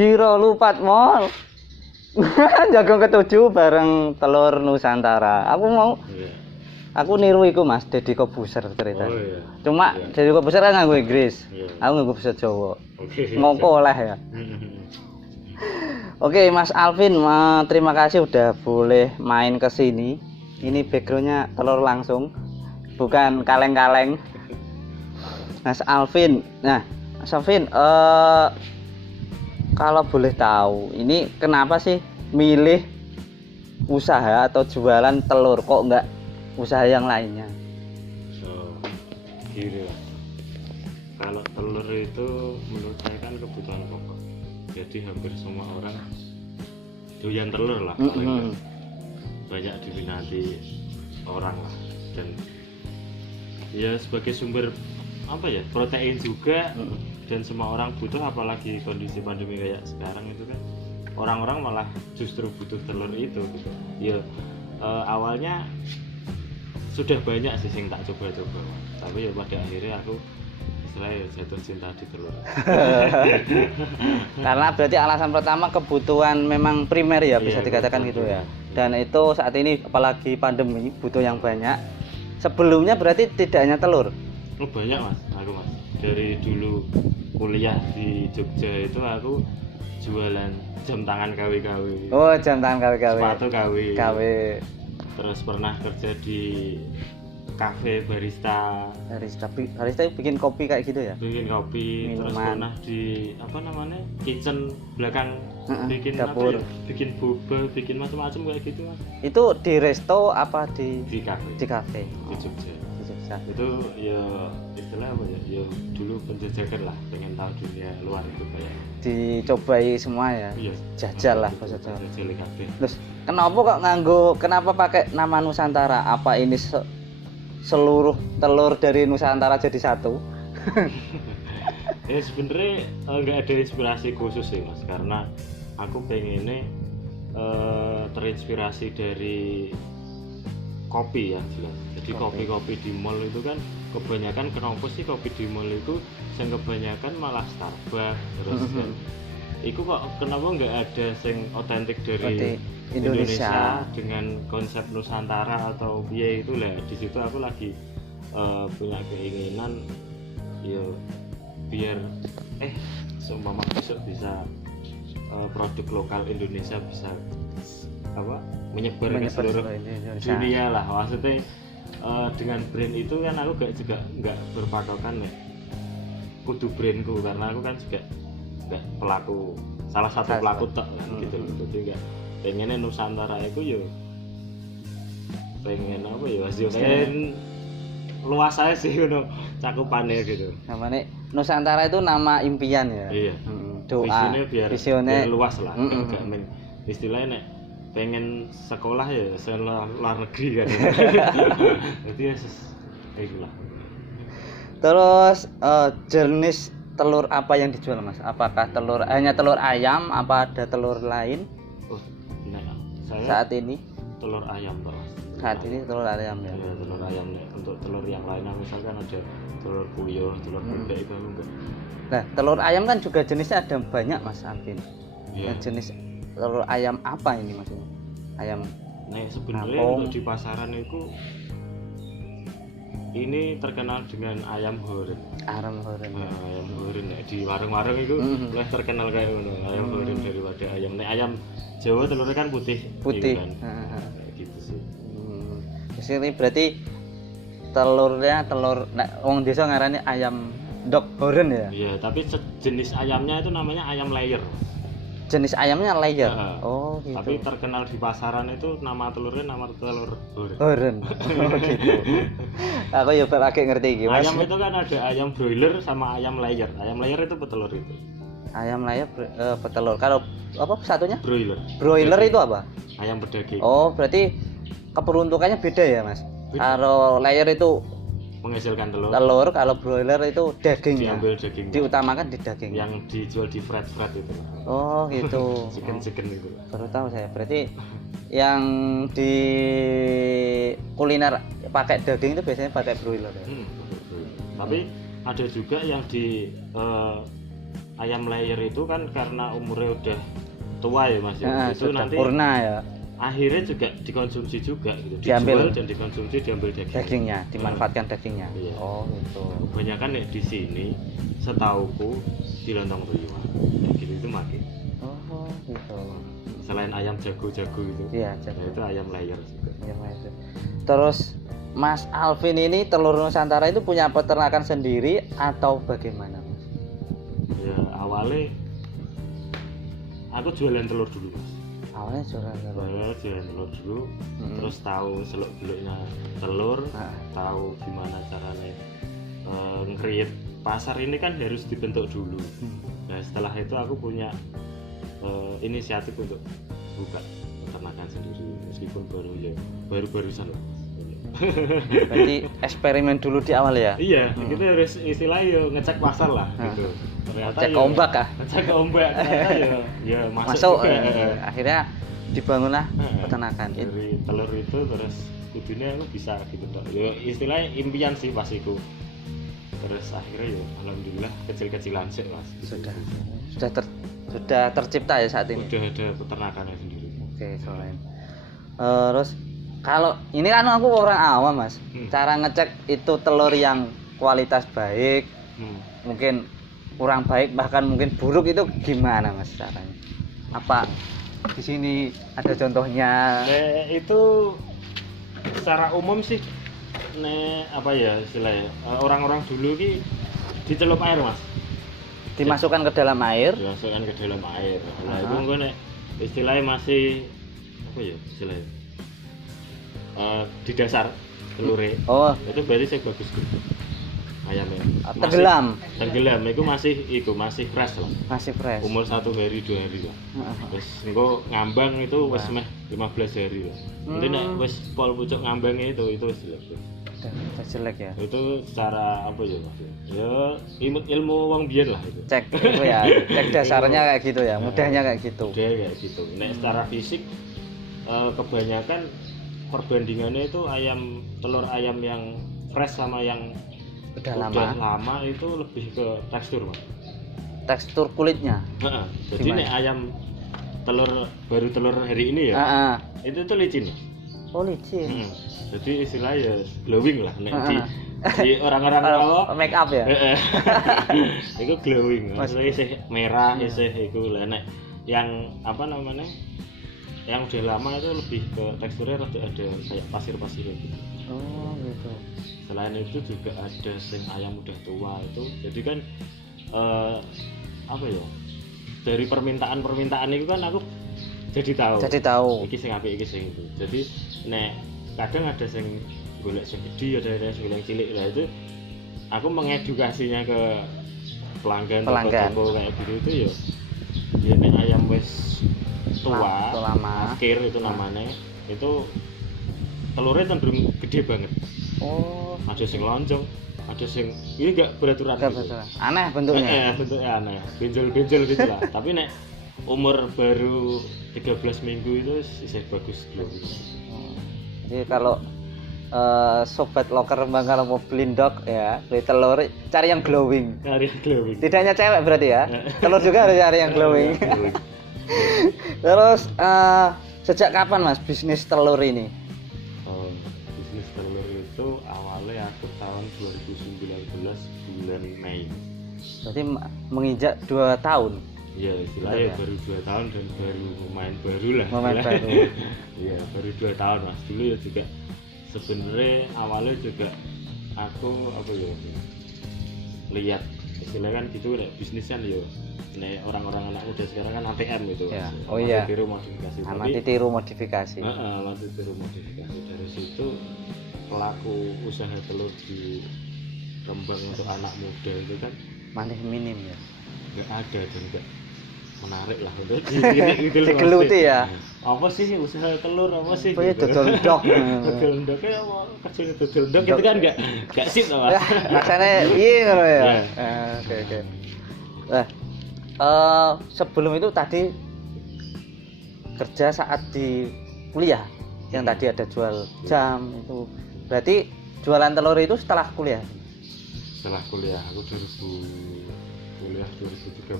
Jiro lupat mall. Jagung ketujuh bareng telur Nusantara. Aku niru iku Mas, Deddy Kobuser cerita. Oh iya. Cuma Iya. Deddy Kobuser kan nganggo Inggris. Iya. Aku nganggo bahasa Jawa. Oke. Ngoko oleh ya. Oke, Mas Alvin, terima kasih udah boleh main ke sini. Ini backgroundnya telur langsung, bukan kaleng-kaleng. Mas Alvin, nah Mas Alvin, kalau boleh tahu, ini kenapa sih milih usaha atau jualan telur, kok nggak usaha yang lainnya? Gini lah. Kalau telur itu menurut saya kan kebutuhan pokok. Jadi hampir semua orang doyan telur lah. Paling nggak banyak diminati orang lah. Dan ya sebagai sumber apa ya, protein juga. Dan semua orang butuh, apalagi kondisi pandemi kayak sekarang itu kan orang-orang malah justru butuh telur itu gitu. Ya awalnya sudah banyak sih yang tak coba-coba, tapi ya pada akhirnya aku istilahnya jatuh cinta di telur. Karena berarti alasan pertama kebutuhan memang primer ya, bisa dikatakan gitu ya. Dan itu saat ini apalagi pandemi butuh yang banyak. Sebelumnya berarti tidak hanya telur. Oh banyak Mas, aku Mas. Dari dulu kuliah di Jogja itu aku jualan jam tangan KW-KW. Oh, jam tangan KW-KW. Sepatu KW. KW. Terus pernah kerja di kafe barista. Barista itu bikin kopi kayak gitu ya? Bikin kopi. Minuman. Terus pernah di apa namanya, kitchen belakang, bikin dapur. apa ya? Bikin boba, bikin macam-macam kayak gitu Mas. Itu di resto apa di Kafe. di kafe? Di Jogja. Di Jogja. Itu ya istilah apa ya? Ya dulu penjajakan lah, pengen tahu dunia luar itu kayak. Dicobai semua ya. Iya. Jajal lah bahasa Jawa. Jajal kafe. Terus kenapa pakai nama Nusantara? Apa ini seluruh telur dari Nusantara jadi satu? Ya sebenarnya nggak ada inspirasi khusus sih Mas, karena aku pengennya terinspirasi dari kopi ya jelas. Jadi kopi-kopi di mall itu kan kebanyakan, kenapa sih kopi di mall itu yang kebanyakan malah Starbucks terus kan. Iku kok kenapa nggak ada yang otentik dari Indonesia dengan konsep Nusantara atau piye itu lah. Di situ aku lagi punya keinginan ya biar seumpama besok bisa produk lokal Indonesia bisa apa menyebar ke seluruh dunia lah. Maksudnya dengan brand itu kan aku juga nggak berpatokan ya kudu brandku, karena aku kan juga nggak salah satu pelaku tok kan gitu. Jadi nggak pengennya Nusantara itu yo pengen apa ya pengen luas aja sih ngono cakupannya gitu. Namanya Nusantara itu nama impian ya. Iya. Doa. Biar luas lah. Enggak istilahnya nek pengen sekolah ya luar negeri kan. Jadi ya itulah. Terus jenis telur apa yang dijual Mas? Apakah hanya telur ayam, apa ada telur lain? Oh, nah, saya saat ini telur ayam Mas. Saat ini telur ayam ya. Ya telur ayam nih. Untuk telur yang lain misalkan ada telur puyuh, telur bebek itu enggak. Nah, telur ayam kan juga jenisnya ada banyak Mas Alvin. Iya. Jenis telur ayam apa ini maksudnya? Ayam sebenarnya untuk di pasaran itu ini terkenal dengan ayam horen. Ayam horen. Ayam horen di warung-warung itu lebih terkenal kayak ngono. Ayam horen daripada ayam. Ayam Jawa telurnya kan putih. Kan? Gitu sih. Di sini berarti telurnya wong desa ngarani ayam dog horen ya? Iya, tapi jenis ayamnya itu namanya ayam layer. Jenis ayamnya layer. Oh, gitu. Tapi terkenal di pasaran itu nama telurnya nama telur horen. Horen. Oh, gitu. Aku ya lagi ngerti iki, Mas. Ayam itu kan ada ayam broiler sama ayam layer. Ayam layer itu petelur itu. Ayam layer petelur. Kalau apa satunya? Broiler. Broiler itu apa? Ayam berdaging. Oh, berarti keperuntukannya beda ya, Mas? Kalau layer itu menghasilkan telur. Kalau broiler itu dagingnya. Diambil dagingnya. Diutamakan di daging. Yang dijual di flat itu. Oh, gitu. chicken itu. Baru tahu saya. Berarti yang di kuliner pakai daging itu biasanya pakai broiler ya. Tapi ada juga yang di ayam layer itu kan karena umurnya udah tua ya Mas ya. Itu sudah nanti purna ya. akhirnya juga dikonsumsi juga gitu. Diambil. Dijual dan dikonsumsi, diambil Dagingnya, dimanfaatkan dagingnya. Iya. Oh gitu. Kebanyakan ya di sini setauku di Lontong Ruyuan kayak gitu itu makin. Oh gitu. Selain ayam jago-jago itu. Iya, Nah, jago. itu ayam layer juga. Ayam layer. Terus Mas Alvin ini telur Nusantara itu punya peternakan sendiri atau bagaimana Mas? Ya awalnya aku jualan telur dulu Mas. Awalnya jualan telur. Saya jualan telur dulu, terus tahu seluk-beluknya telur, tahu gimana caranya nge-create pasar ini kan harus dibentuk dulu. Nah setelah itu aku punya inisiatif untuk buka peternakan sendiri meskipun baru-barusan loh. Berarti eksperimen dulu di awal ya? Iya, kita harus istilahnya ngecek pasar lah gitu. Ternyata Cek ombak ah. Ngecek ombak ternyata ya Masuk juga. akhirnya dibangunlah peternakan. Dari telur itu terus kudunya aku bisa gitu toh. Ya istilahnya impian sih pas itu. Terus akhirnya ya alhamdulillah kecil-kecilan sih Mas. Sudah tercipta ya saat ini. Udah ada peternakannya sendiri. Oke, keren. Terus kalau ini kan aku orang awam Mas. Cara ngecek itu telur yang kualitas baik, mungkin kurang baik bahkan mungkin buruk itu gimana Mas caranya? Apa di sini ada contohnya? Itu secara umum sih apa ya istilahnya orang-orang dulu ki dicelup air Mas. Dimasukkan ke dalam air. Dimasukkan ke dalam air. Nah itu gue istilahnya masih apa ya istilahnya di dasar telurnya. Oh. Itu berarti saya bagus gitu. Ayamnya. Tenggelam. Itu masih fresh lah. Masih fresh. Umur 1 hari 2 hari lah. Terus engko ngambang itu wis meh 15 hari lah. Nanti nek wis pol pucuk ngambangnya itu wis jelek. Udah jelek ya. Itu secara apa ya Mas? Ya ilmu wong biyen lah itu. Cek itu ya. Cek dasarnya kayak gitu ya. Mudahnya kayak gitu. Mudah kayak gitu. Nek secara fisik kebanyakan perbandingannya itu telur ayam yang fresh sama yang udah lama itu lebih ke tekstur Mas. Tekstur kulitnya. Jadi nek ayam baru telur hari ini ya. Itu tuh licin. Oh licin. Jadi istilahnya ya glowing lah nek di orang-orang awam make up ya. Itu glowing. Maksudnya isih merah, isih iku lah nek yang apa namanya? Yang udah lama itu lebih ke teksturnya ada kayak pasir-pasir gitu. Oh gitu. Selain itu juga ada ayam udah tua itu. Jadi kan apa ya? Dari permintaan itu kan aku jadi tahu. Iki sing apik iki sing itu. Jadi nek kadang ada sing golek sing gede, ada sing golek cilik. Lah itu aku mengedukasinya ke pelanggan. Toko kayak gitu itu ya nek ayam wis tua lama akhir itu namanya itu telurnya cenderung gede banget. Oh ada sing lonjong, ada sing ini enggak beraturan gitu. Aneh bentuknya. Bentuknya aneh, benjol gitu lah. Tapi nek umur baru 13 minggu itu bisa bagus gitu. Jadi kalau sobat loker Rembang kalau mau beli ndok ya, beli telur cari yang glowing. Tidak hanya cewek berarti ya. Telur juga harus cari yang glowing. Terus sejak kapan Mas bisnis telur ini? Bisnis telur itu awalnya aku tahun 2019 bulan Mei. Berarti menginjak 2 tahun. Iya istilahnya baru 2 tahun dan baru baru lah. Baru. Iya baru 2 tahun Mas. Dulu ya juga sebenarnya awalnya juga aku apa ya lihat istilahnya kan gitu bisnis kan ya nek orang-orang anak muda sekarang kan ATM gitu. Ya. Oh iya. Tiru modifikasi. Tiru modifikasi. Tiru modifikasi. Dari situ pelaku usaha telur di Rembang untuk anak muda itu kan masih minim ya. Enggak ada dan enggak menarik lah untuk digeluti ya. Apa sih usaha telur apa sih? Oh ya dodol ndok. Dodol ndoknya apa kerjanya dodol ndok itu kan enggak sip Mas. Rasanya piye ngono ya. Oke. Nah, sebelum itu tadi kerja saat di kuliah yang tadi ada jual jam itu berarti jualan telur itu setelah kuliah? Setelah kuliah aku kuliah 2013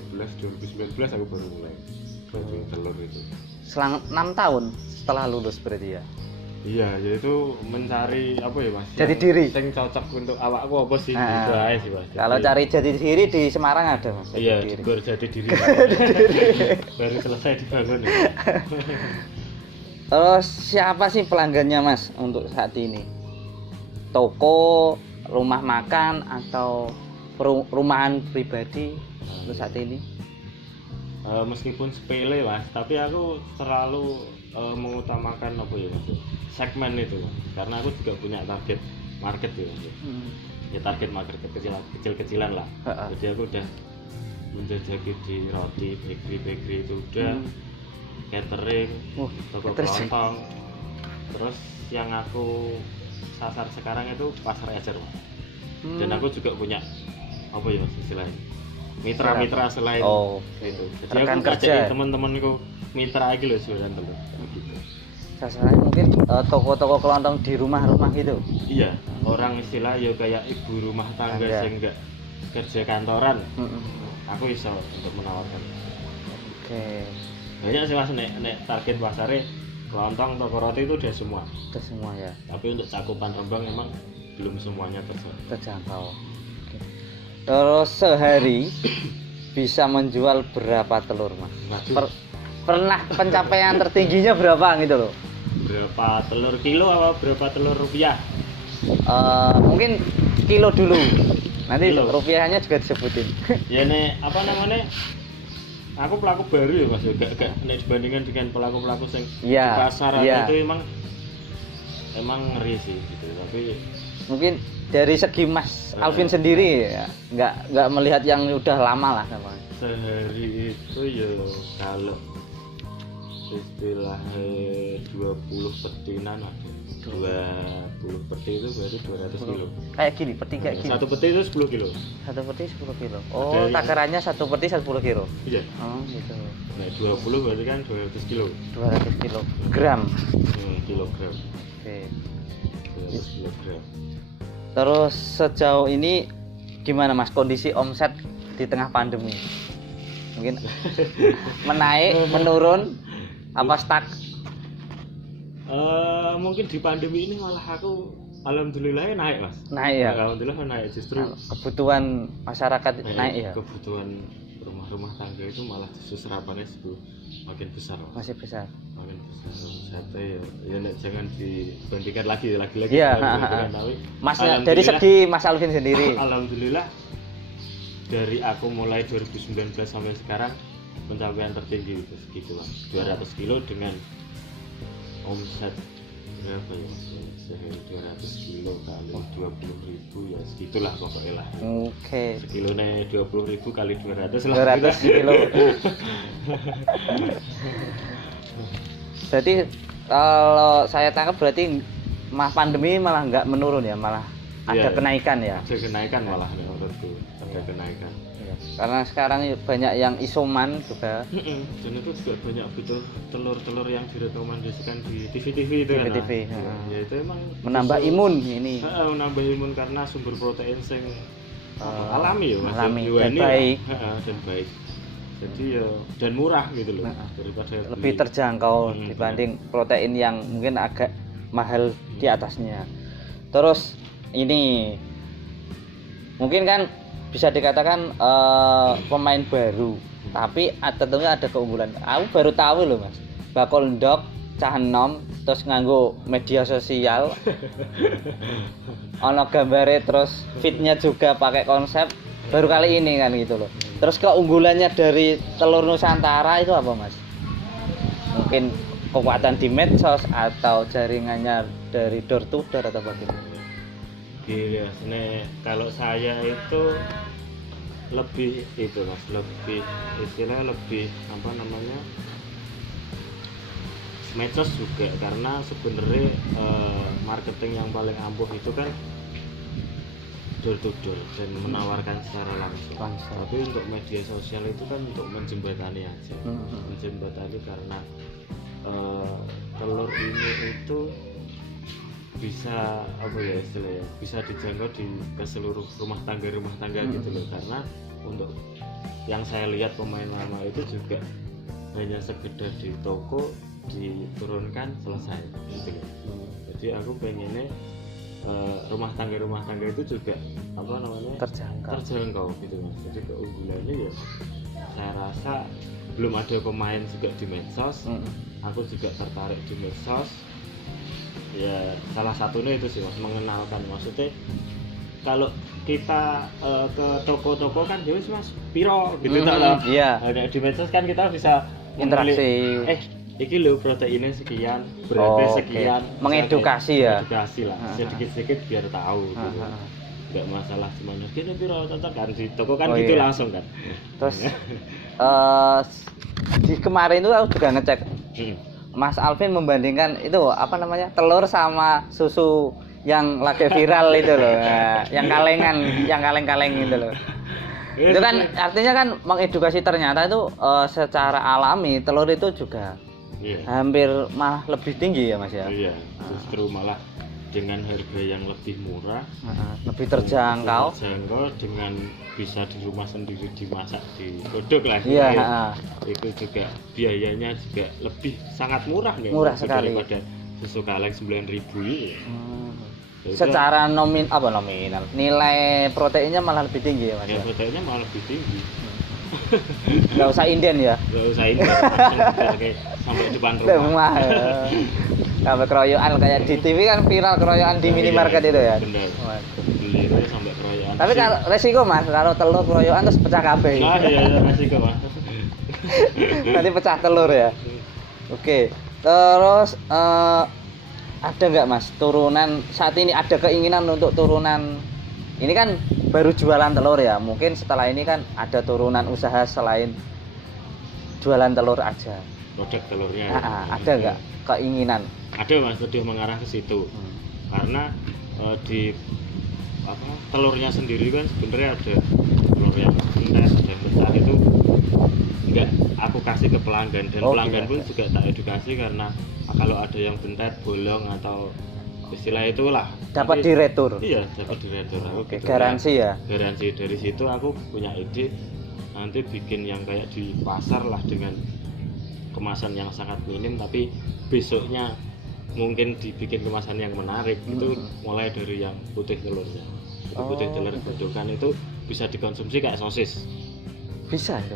2019 aku baru mulai jual telur itu. Selang 6 tahun setelah lulus berarti ya. Iya, yaitu mencari apa ya Mas? Jati diri. Yang cocok untuk awakku apa sih? Ah. Itu aja sih Mas. Kalau Jadi, cari jati diri di Semarang ada Mas. Jati iya, diri. baru jadi diri. Baru selesai dibangun. Ya. Terus siapa sih pelanggannya Mas untuk saat ini? Toko, rumah makan atau rumahan pribadi untuk saat ini? Meskipun sepele Mas, tapi aku terlalu mengutamakan apa ya Mas? Segmen itu Mas. Karena aku juga punya target market ya Mas. Ya target market kecil-kecilan lah. Jadi aku udah menjajaki di roti, bakery itu udah catering, toko kelontong. Terus yang aku sasar sekarang itu pasar ecer Mas. Dan aku juga punya apa ya Mas istilahnya? Mitra-mitra selain itu. Jadi rekan aku kerja. ngajakin teman-temanku mitra lagi loh jualan telur. Gitu. Sasarannya mungkin toko-toko kelontong di rumah-rumah gitu. Iya, orang istilah ya kayak ibu rumah tangga sing enggak kerja kantoran. Aku bisa untuk menawarkan. Oke. Banyak sih Mas nek target pasarnya kelontong toko roti itu udah semua. Udah semua ya. Tapi untuk cakupan Rembang emang belum semuanya terjangkau. Oke. Terus sehari bisa menjual berapa telur Mas? Pernah pencapaian tertingginya berapa gitu loh? Berapa telur kilo apa berapa telur rupiah? Mungkin kilo dulu. Nanti Kilo. rupiahnya juga disebutin. Ya nek apa namanya? Aku pelaku baru ya Mas, gak nek dibandingkan dengan pelaku-pelaku yang di pasar itu emang ngeri sih gitu. Tapi mungkin dari segi Mas Alvin sendiri ya, nggak melihat yang udah lama lah sama. Sehari itu ya kalau istilahnya 20 petinan ada. 20 peti itu berarti 200 kilo. Kayak gini, peti kayak gini. Satu peti itu 10 kilo. Satu peti 10 kilo. Oh, takarannya satu peti 10 kilo. Iya. Oh, gitu. Nah, 20 berarti kan 200 kilo. 200 kilogram. Kilogram. Oke. 200 kilogram. Terus sejauh ini gimana Mas kondisi omset di tengah pandemi? Mungkin menaik, menurun, apa stuck? Mungkin di pandemi ini malah aku alhamdulillah naik Mas. Naik ya. Alhamdulillah naik justru. Kebutuhan masyarakat naik ya. Kebutuhan rumah tangga itu malah justru serapannya makin besar Mas. Masih besar. Makin besar. Saya ya jangan dibandingkan lagi. Iya. Tapi Masnya dari segi Mas Alvin sendiri. Alhamdulillah dari aku mulai 2019 sampai sekarang pencapaian tertinggi itu segitu Mas. 200 kilo dengan omset berapa ya Mas? Sehari 200 kilo kali 20.000 ya segitulah pokoknya lah. Oke. Sekilone 20.000 kali 200 lah. 200 kilo. Berarti kalau saya tangkap berarti pandemi malah nggak menurun ya, malah ada kenaikan ya. Ada kenaikan malah menurutku, ada kenaikan. Karena sekarang banyak yang isoman juga. Dan itu juga banyak betul telur-telur yang direkomendasikan di TV-TV itu kan. TV. Ya itu emang menambah imun ini. Menambah imun karena sumber protein yang alami ya Mas. Alami dan baik. Dan baik. Jadi ya dan murah gitu loh daripada lebih terjangkau dibanding protein yang mungkin agak mahal di atasnya. Terus ini mungkin kan bisa dikatakan pemain baru, tapi tentunya ada keunggulan. Aku baru tahu loh Mas, bakul ndok cah enom terus nganggo media sosial, ono gambare terus fitnya juga pakai konsep baru kali ini kan gitu loh. Terus keunggulannya dari telur Nusantara itu apa Mas? Mungkin kekuatan di medsos atau jaringannya dari door to door atau bagaimana? Iya, kalau saya itu lebih itu Mas, lebih istilah lebih apa namanya medsos juga karena sebenarnya marketing yang paling ampuh itu kan door to door dan menawarkan secara langsung. Tapi untuk media sosial itu kan untuk menjembatani aja, menjembatani karena telur ini itu bisa apa ya istilahnya, bisa dijangkau ke seluruh rumah tangga gitu loh. Karena untuk yang saya lihat pemain lama itu juga hanya sekedar di toko diturunkan selesai gitu loh. Jadi aku pengennya rumah tangga itu juga apa namanya terjangkau gitu Mas. Jadi keunggulannya ya saya rasa belum ada pemain juga di medsos. Aku juga tertarik di medsos. Ya salah satunya itu sih Mas, mengenalkan. Maksudnya kalau kita ke toko-toko kan ya Mas piro gitu tak. Iya. Nah, di medsos kan kita bisa Interaksi. Iki lho proteinnya sekian, beratnya sekian. Mengedukasi ya. Edukasi lah, sedikit-sedikit biar tahu gitu. Enggak masalah cuma gini piro cocok kan di toko kan gitu langsung kan. Terus di kemarin itu aku juga ngecek. Mas Alvin membandingkan itu apa namanya? Telur sama susu yang lagi viral itu loh. Nah, yang kaleng-kaleng gitu loh. Itu kan artinya kan mengedukasi, ternyata itu secara alami telur itu juga hampir malah lebih tinggi ya Mas ya. Iya, justru malah dengan harga yang lebih murah, lebih terjangkau dengan bisa di rumah sendiri dimasak di kodok lah. Iya, itu juga biayanya juga lebih sangat murah nih. Murah sekali daripada susu kaleng 9.000 ini. Secara nominal nilai proteinnya malah lebih tinggi ya Mas. Ya, proteinnya malah lebih tinggi. Nggak usah inden ya. Nggak usah inden. Sampai depan rumah. Sampai keroyokan kayak di TV kan viral keroyokan di minimarket itu ya. Benar. Beli itu sampai keroyokan. Tapi kalau resiko Mas, kalau telur keroyokan terus pecah kabeh. Nah, iya resiko Mas. Nanti pecah telur ya. Oke. Terus ada nggak Mas turunan saat ini, ada keinginan untuk turunan? Ini kan baru jualan telur ya, mungkin setelah ini kan ada turunan usaha selain jualan telur aja. Produk telurnya. Ada nggak keinginan? Ada Mas, sudah mengarah ke situ. Karena di telurnya sendiri kan sebenarnya ada telur yang entas dan besar itu enggak aku kasih ke pelanggan, dan pelanggan pun juga tak edukasi, karena kalau ada yang bentet, bolong atau istilah itulah dapat diretur. Iya, dapat diretur. Oke, garansi ya. Garansi. Dari situ aku punya ide nanti bikin yang kayak di pasar lah, dengan kemasan yang sangat minim, tapi besoknya mungkin dibikin kemasan yang menarik. Itu mulai dari yang putih telurnya. Putih telur godokan itu bisa dikonsumsi kayak sosis. Bisa itu.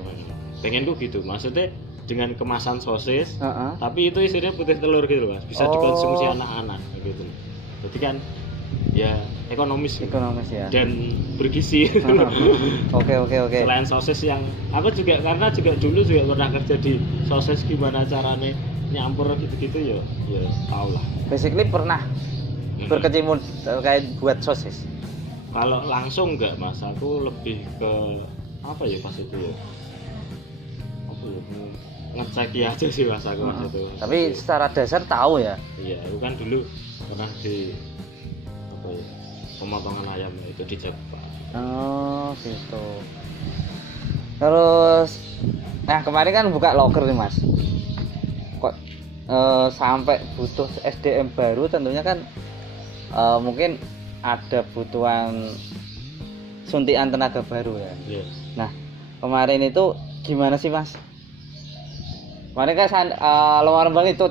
Pengenku gitu, maksudnya dengan kemasan sosis, tapi itu isinya putih telur gitu Mas, bisa dikonsumsi anak-anak gitu. Jadi kan ya ekonomis ya, dan bergizi. Oke. Selain sosis yang aku juga, karena juga dulu juga pernah kerja di sosis, gimana caranya nyampur gitu-gitu ya tau lah. Basically pernah berkecimpung terkait buat sosis. Kalau langsung enggak Mas, aku lebih ke apa ya pas itu ya, ngeceki aja sih Mas aku Mas itu. Tapi secara dasar tahu ya. Iya, aku kan dulu pernah di pemotongan ayam itu di Jepang. Oh gitu. Terus kemarin kan buka loker nih Mas. Kok sampai butuh SDM baru, tentunya kan mungkin ada butuhan suntikan tenaga baru ya. Yes. Nah, kemarin itu gimana sih Mas? Kemarin kan lowongan bank itu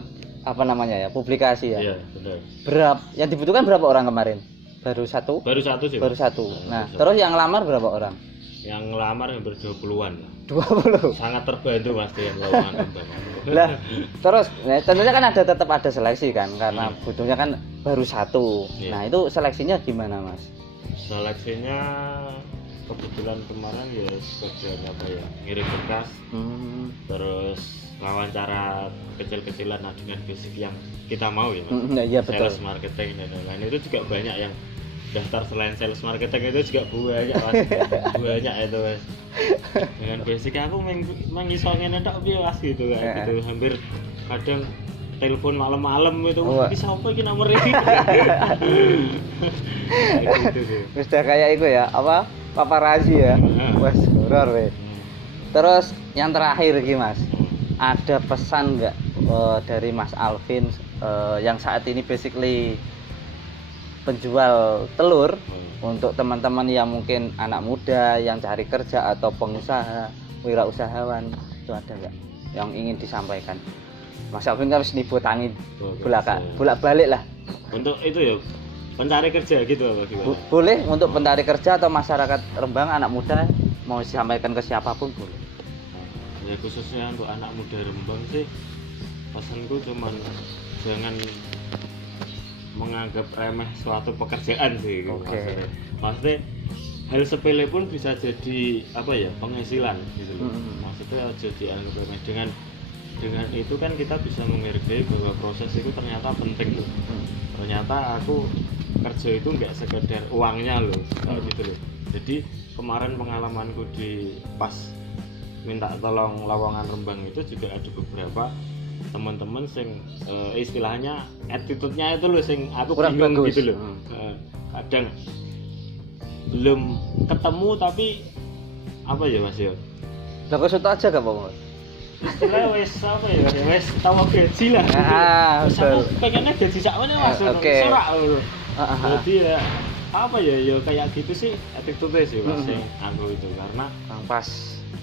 apa namanya ya, publikasi ya. Iya, benar. Berapa yang dibutuhkan, berapa orang kemarin? Baru satu sih. Baru satu. Nah, terus yang lamar berapa orang? Yang ngelamar hampir 20-an. 20. Sangat terbantu Mas dengan lowongan Bang. Lah, terus tentunya kan tetap ada seleksi kan, karena butuhnya kan baru satu. Nah, itu seleksinya gimana Mas? Seleksinya kebetulan kemarin ya sekedar ngirim berkas, terus wawancara kecil-kecilan dengan basic yang kita mau ya Mas. Iya betul. Sales marketing dan lain-lain itu juga banyak yang daftar. Selain sales marketing itu juga banyak Mas. Banyak itu Mas. Dengan basic aku mengisongin entok piye Mas gitu kayak gitu. Hampir kadang telepon malam-malam itu bisa apa iki nomor ini. Gitu sih. Wis kayak itu ya, apa? Paparazi ya. Wes horor we. Terus yang terakhir iki Mas. Ada pesan nggak dari Mas Alvin yang saat ini basically penjual telur untuk teman-teman yang mungkin anak muda yang cari kerja atau pengusaha, wirausahawan, itu ada nggak yang ingin disampaikan? Mas Alvin kan harus niputangi bolak-balik lah. Untuk itu ya pencari kerja gitu apa gimana? Boleh untuk pencari kerja atau masyarakat Rembang anak muda mau disampaikan ke siapapun boleh. Ya khususnya untuk anak muda Rembang sih pesanku cuman jangan menganggap remeh suatu pekerjaan sih. Oke. Maksudnya hal sepele pun bisa jadi apa ya penghasilan gitu loh. Maksudnya jadi anggap remeh dengan itu kan kita bisa menghargai bahwa proses itu ternyata penting loh. Ternyata aku kerja itu nggak sekedar uangnya loh, gitu loh. Jadi kemarin pengalamanku di pas minta tolong lowongan Rembang itu juga ada beberapa teman-teman sing istilahnya attitude-nya itu loh sing aku kurang bingung bagus. gitu loh. Kadang belum ketemu tapi apa ya Mas ya? Lah kok soto aja gak apa-apa. Istilahnya wes apa ya? Wes tahu gaji lah. Betul. Aku pengennya gaji sakmene Mas. Oke. Sorak lho. Jadi ya apa ya kayak gitu sih attitude sih Mas yang aku itu karena Pas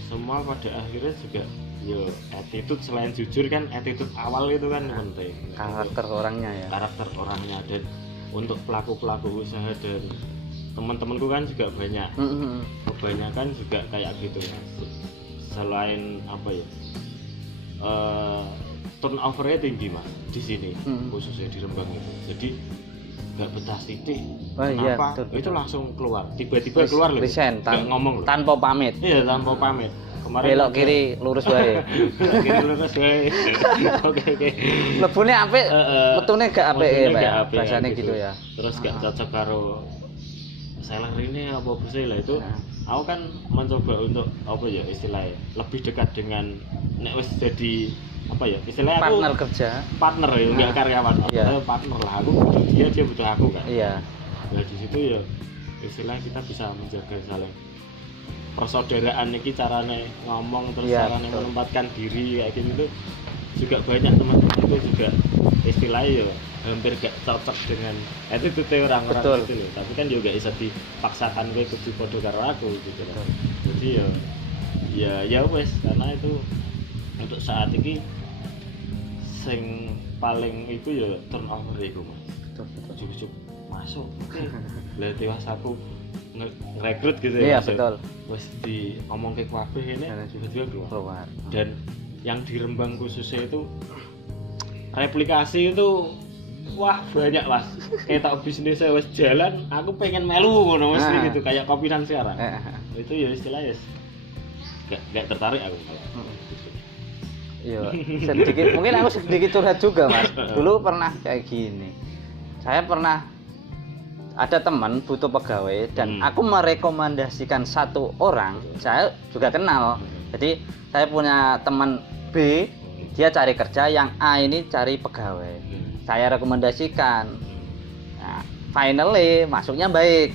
semua pada akhirnya juga attitude selain jujur kan attitude awal itu kan penting. karakter orangnya ya. Karakter orangnya dan untuk pelaku-pelaku usaha dan teman-temanku kan juga banyak. Kebanyakan juga kayak gitu Mas. Selain apa ya? Turnovernya tinggi Mas di sini khususnya di Rembang itu. Jadi nggak betah titik. Kenapa? Betul. Itu langsung keluar. Tiba-tiba keluar loh. Nggak ngomong loh. Tanpa pamit. Iya tanpa pamit. Kemarin Belok kiri lurus wae. belok kiri lurus wae. Oke. Lebune apik, metune gak apik ya, apik, bahasane gitu ya. Terus gak cocok karo seller ini apa sih lah itu. Aku kan mencoba untuk apa ya istilahnya lebih dekat dengan nek wis jadi apa ya istilahnya aku partner ya enggak karyawan. Saya partner lah aku butuh dia butuh aku kan. Iya. Nah di situ ya istilahnya kita bisa menjaga saling persaudaraan iki carane ngomong terus carane menempatkan diri kayak gitu juga banyak teman-teman itu juga istilahnya ya hampir gak cocok dengan attitude orang-orang gitu loh. Tapi kan juga bisa dipaksakan gue kudu podo karo aku gitu loh. Jadi ya wes karena itu untuk saat ini sing paling itu ya turnover iku Mas. Betul. Masuk. Lah tewas aku ngerekrut gitu ya. Iya betul. Wes diomong ke kabeh ini tiba-tiba keluar. Dan yang di Rembang khususnya itu replikasi itu wah banyak Mas. Kayak tak bisnisnya wes jalan, aku pengen melu ngono mesti gitu kayak kopinan sekarang. Itu ya istilahnya gak tertarik aku. Iya, sedikit mungkin aku sedikit curhat juga Mas. Dulu pernah kayak gini. Saya pernah ada teman butuh pegawai dan aku merekomendasikan satu orang, saya juga kenal. Jadi saya punya teman B, dia cari kerja, yang A ini cari pegawai. Saya rekomendasikan. Nah, finally masuknya baik.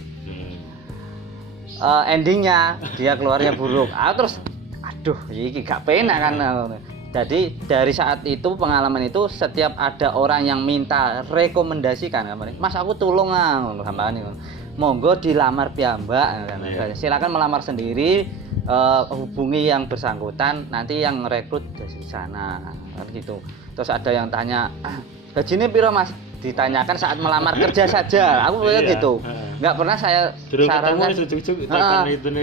Endingnya dia keluarnya buruk. Terus aduh, ini gak penak kan. Jadi dari saat itu pengalaman itu setiap ada orang yang minta rekomendasikan, Mas aku tulung monggo dilamar piyambak, silakan melamar sendiri, hubungi yang bersangkutan, nanti yang rekrut dari sana, kan gitu. Terus ada yang tanya, gajinya piro Mas? Ditanyakan saat melamar kerja saja, aku gitu. Nggak pernah saya sarankan.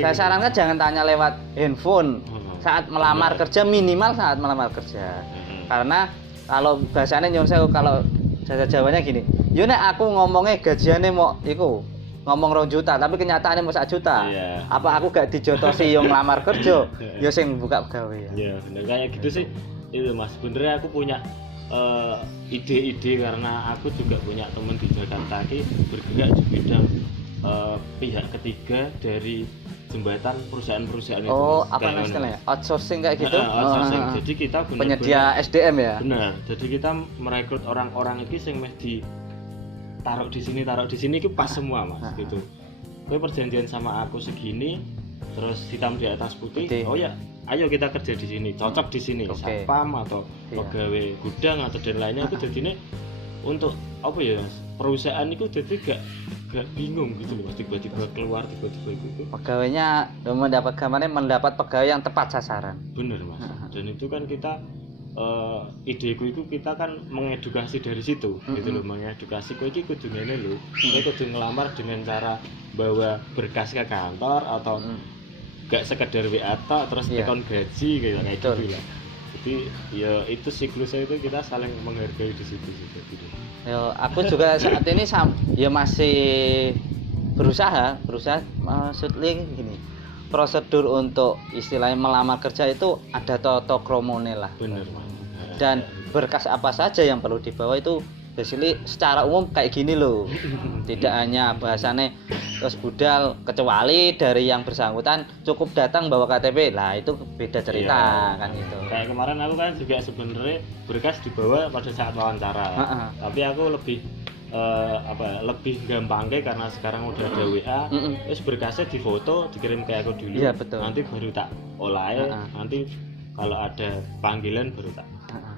Saya sarankan jangan tanya lewat handphone. Saat melamar kerja, minimal saat melamar kerja. Karena kalau bahasanya nyun saya kalau bahasa Jawanya gini, yo nek aku ngomongnya gajiannya mau iku ngomong 2 juta tapi kenyataannya mau 1 juta. Apa aku gak dijotosi yang melamar kerja? Yo sing buka pegawai. Iya, bener kayak gitu sih. Itu Mas, benernya aku punya ide-ide karena aku juga punya teman di Jakarta bergerak di bidang pihak ketiga dari jembatan perusahaan-perusahaan itu. Apa istilahnya? Outsourcing kayak gitu? Outsourcing. Jadi kita benar-benar penyedia SDM ya? Benar. Jadi kita merekrut orang-orang itu yang mesti taruh di sini itu pas semua Mas gitu. Kowe perjanjian sama aku segini, terus hitam di atas putih. Oh ya, ayo kita kerja di sini, cocok di sini. Satpam atau pegawai gudang atau dan lainnya itu jadinya untuk apa ya Mas? perusahaan itu jadi gak bingung gitu loh, Mas, tiba-tiba keluar tiba-tiba itu. Pegawainya mendapat gambarnya mendapat pegawai yang tepat sasaran. Bener, Mas. Dan itu kan kita ideku itu kita kan mengedukasi dari situ gitu loh, mengedukasi kowe iki kudu ngene lho. Kowe kudu ngelamar dengan cara bawa berkas ke kantor atau gak sekedar WA tok terus tekan gaji kayak gitu lah. Jadi ya itu siklusnya itu kita saling menghargai di situ gitu. Ya, aku juga saat ini ya masih berusaha maksudnya gini. Prosedur untuk istilahnya melamar kerja itu ada tata kramane lah. Bener, Mas. Dan berkas apa saja yang perlu dibawa itu basically secara umum kayak gini loh. Tidak hanya bahasannya terus budal, kecuali dari yang bersangkutan cukup datang bawa KTP. Lah itu beda cerita kan gitu. Kayak kemarin aku kan juga sebenarnya berkas dibawa pada saat wawancara. Tapi aku lebih lebih gampang karena sekarang udah ada WA, terus berkasnya difoto dikirim ke aku dulu, nanti baru tak olah, nanti kalau ada panggilan baru tak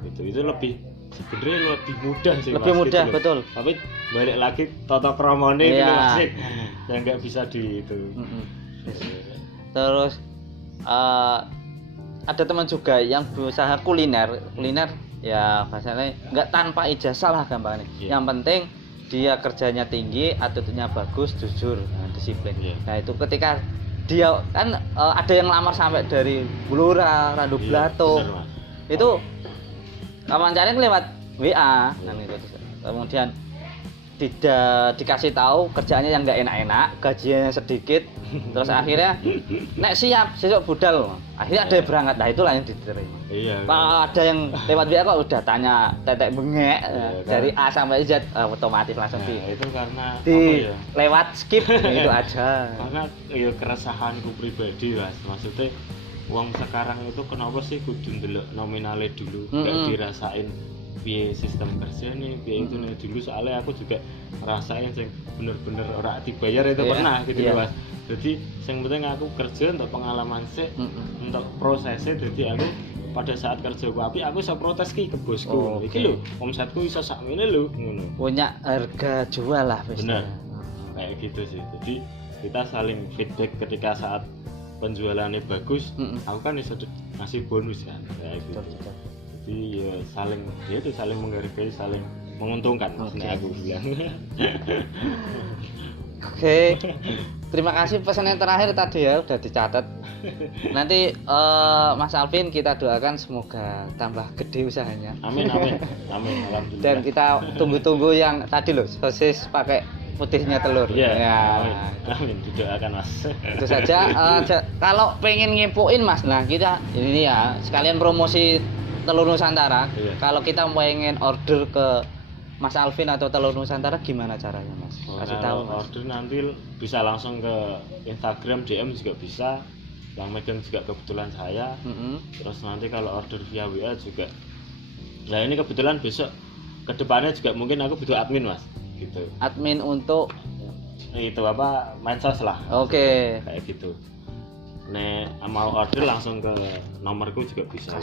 itu lebih sebenarnya lebih mudah sih, lebih Mas, mudah gitu betul. Tapi balik lagi tata kramane itu masih yang nggak bisa di itu. Terus ada teman juga yang berusaha kuliner ya bahasanya nggak tanpa ijazah lah gampangnya. Yang penting dia kerjanya tinggi, attitude-nya bagus, jujur, disiplin. Nah itu ketika dia kan ada yang lamar sampai dari Blora, Randu Blato. Itu wawancaranya lewat WA kan itu. Kemudian tidak dikasih tahu kerjaannya yang nggak enak-enak, gajinya sedikit, terus akhirnya nek siap besok budal, akhirnya ada yang berangkat. Nah itulah yang diterima. Kalau ada yang lewat WA kok udah tanya tetek bengek dari A sampai Z, otomatis langsung itu karena lewat skip itu aja. Karena ya keresahanku pribadi, Mas, maksudnya uang sekarang itu kenapa sih kudu ndelok nominalnya dulu, nggak dirasain piye sistem kerja nih, piye itu nih dulu, soalnya aku juga ngerasain sing bener-bener ora dibayar itu pernah gitu Mas. Jadi yang penting aku kerja untuk pengalaman sih, untuk prosesnya. Jadi aku pada saat kerja aku bisa protes ki ke bosku, iki lho omsetku iso sak ngene lho, ngono. Punya harga jual lah bener. Kayak gitu sih. Jadi kita saling feedback ketika saat penjualannya bagus, aku kan bisa ngasih bonus kan kayak gitu. Jadi ya saling menghargai, saling menguntungkan, maksudnya aku bilang. Oke. Terima kasih pesan yang terakhir tadi ya udah dicatat. Nanti Mas Alvin kita doakan semoga tambah gede usahanya. Amin. Alhamdulillah. Dan kita tunggu yang tadi loh, sosis pakai putihnya telur. Amin, didoakan Mas. Itu saja. Kalau pengen ngepoin Mas, nah kita ini ya sekalian promosi telur Nusantara. Kalau kita pengen order ke Mas Alvin atau telur Nusantara gimana caranya Mas? Kasih tahu Mas. Order nanti bisa langsung ke Instagram, DM juga bisa. Yang megang juga kebetulan saya. Terus nanti kalau order via WA juga. Nah ini kebetulan besok kedepannya juga mungkin aku butuh admin Mas. Gitu. Admin untuk itu apa medsos lah. Kayak gitu. Mau order langsung ke nomorku juga bisa.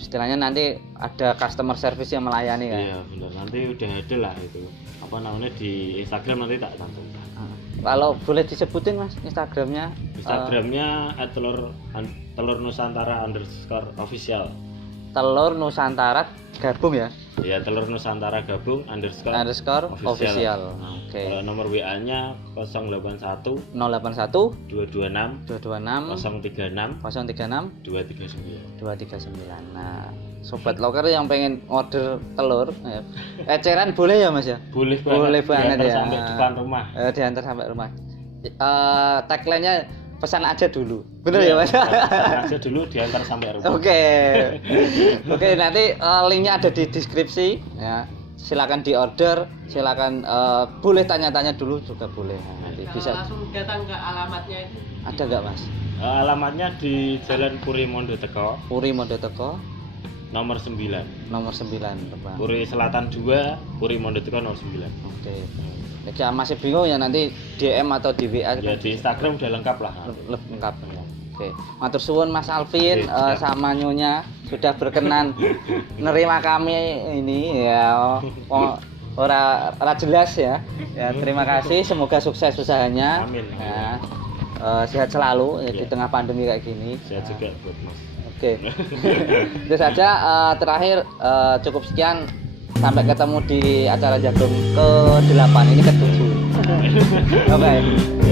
Istilahnya nanti ada customer service yang melayani kan? Iya benar, nanti udah ada lah itu apa namanya di Instagram, nanti tak cantumkan. Kalau boleh disebutin Mas Instagramnya? Instagramnya @telurnusantara_official. Telur Nusantara gabung ya? Iya, Telur Nusantara gabung _official. Kalau nomor WA-nya 081 226 036 239. Nah, sobat loker yang pengen order telur, eceran boleh ya Mas ya? Boleh banget ya. Sampai depan rumah. Diantar sampai rumah. Tagline-nya pesan aja dulu. Bener ya Mas? Pesan aja dulu, diantar sampai rumah. Oke, nanti linknya ada di deskripsi ya. Silakan diorder, silakan boleh tanya-tanya dulu juga boleh. Nanti bisa langsung datang ke alamatnya itu. Ada nggak Mas? Alamatnya di Jalan Puri Mondoteko nomor 9. Puri Selatan 2, Puri Mondoteko nomor 9. Ya masih bingung ya nanti DM atau di WA ya, di Instagram udah lengkap lah. Lengkap ya. Matur suwun Mas Alvin sama Nyonya sudah berkenan nerima kami ini ya. ora jelas ya. Ya, terima kasih, semoga sukses usahanya. Amin. Ya, sehat selalu ya, di Ya. tengah pandemi kayak gini. Sehat juga buat Mas. Oke. Itu saja, terakhir cukup sekian, sampai ketemu di acara jagung ke-8 ini ke-7. Oke.